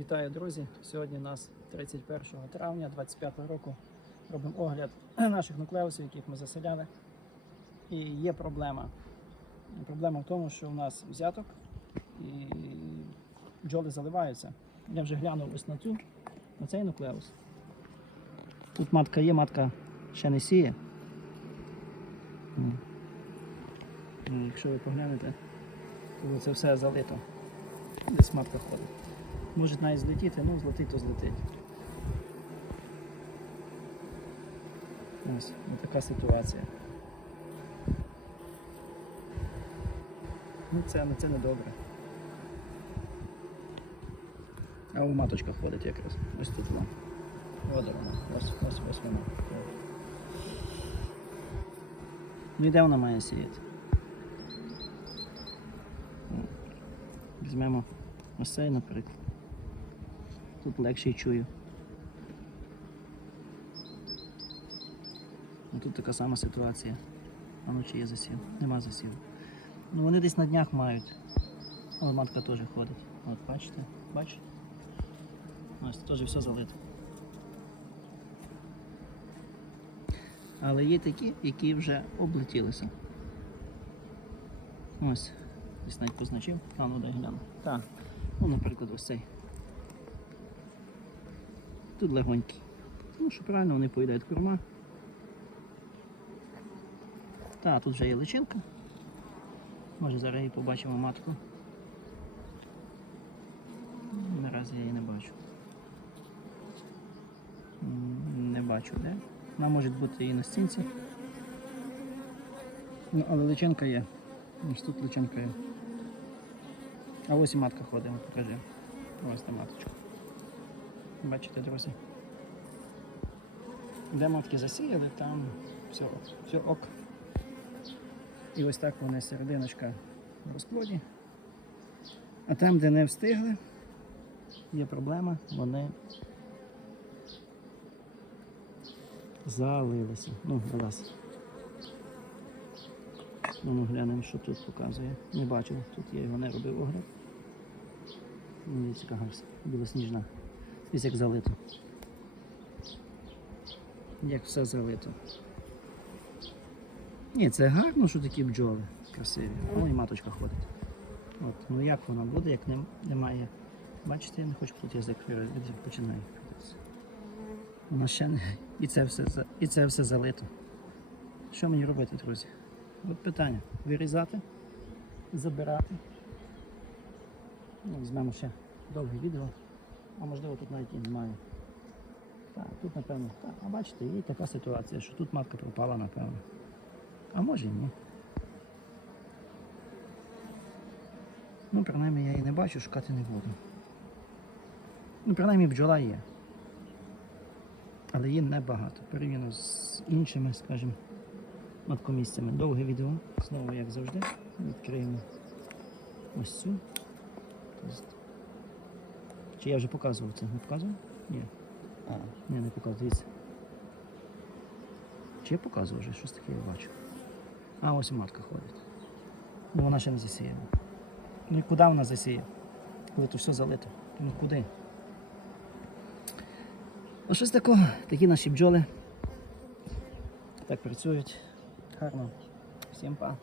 Вітаю, друзі! Сьогодні у нас 31 травня 25 року. Робимо огляд наших нуклеусів, яких ми заселяли. І є проблема. Проблема в тому, що у нас взяток і бджоли заливаються. Я вже глянув ось на цю, на цей нуклеус. Тут матка є, матка ще не сіє. Якщо ви поглянете, то це все залито. Десь матка ходить. Може навіть злетіти, ну злетить, то злетить. Ось, ось така ситуація. Ну це, ну, це не добре. А у маточка ходить якраз. Ось тут вона. От вона. Ось, ось, ось вона. Ну і де вона має сіяти? Візьмемо ось цей, наприклад. Тут легше й чую. Ну, Тут така сама ситуація. А ну є засів? Нема засів. Ну вони десь на днях мають. О, матка теж ходить. От бачите? Бачите? Ось теж все залито. Але є такі, які вже облетілися. Ось. Десь навіть позначив. А ну дай гляну. Так. Ну, наприклад, ось цей. Тут легонький. Ну, що правильно, вони поїдають корма. Так, тут вже є личинка. Може зараз її побачимо матку. Наразі я її не бачу. Не бачу, де? Вона може бути і на стінці. Ну, але личинка є. Ось тут личинка є. А ось і матка ходить, от покажи. Ось та маточка. Бачите, друзі. Де матки засіяли, там все, все ок. І ось так вони серединочка в розплоді. А там, де не встигли, є проблема, вони залилися. Ну, раз. Ну, ну глянемо, що тут показує. Не бачив, тут я його не робив огляд. Мені цікаво, білосніжна. Ось як залито. Як все залито. Ні, це гарно, що такі бджоли красиві. О, і маточка ходить. От, ну як вона буде, як немає. Бачите, я не хочу тут язик починає. Вона ще не. І це все, і це все залито. Що мені робити, друзі? От питання. Вирізати, забирати. Ну, Візьмемо ще довге відео. А можливо тут навіть і немає. Так, тут напевно. Так, а бачите, є така ситуація, що тут матка пропала, напевно. А може і ні. Ну, принаймні я її не бачу, шукати не буду. Ну, принаймні бджола є. Але її небагато. Порівняно з іншими, скажімо, маткомісцями. Довге відео. Знову, як завжди, відкриємо ось цю. Чи я вже показував це? Не показував? Ні. А, ні, не показував. Дивіться. Чи я показував вже? Щось таке я бачу. А, ось і матка ходить. Ну вона ще не засіяна. Ну і куди вона засіє? Коли то все залито. Ну куди? Ось щось такого. Такі наші бджоли. Так працюють. Гарно. Всім па.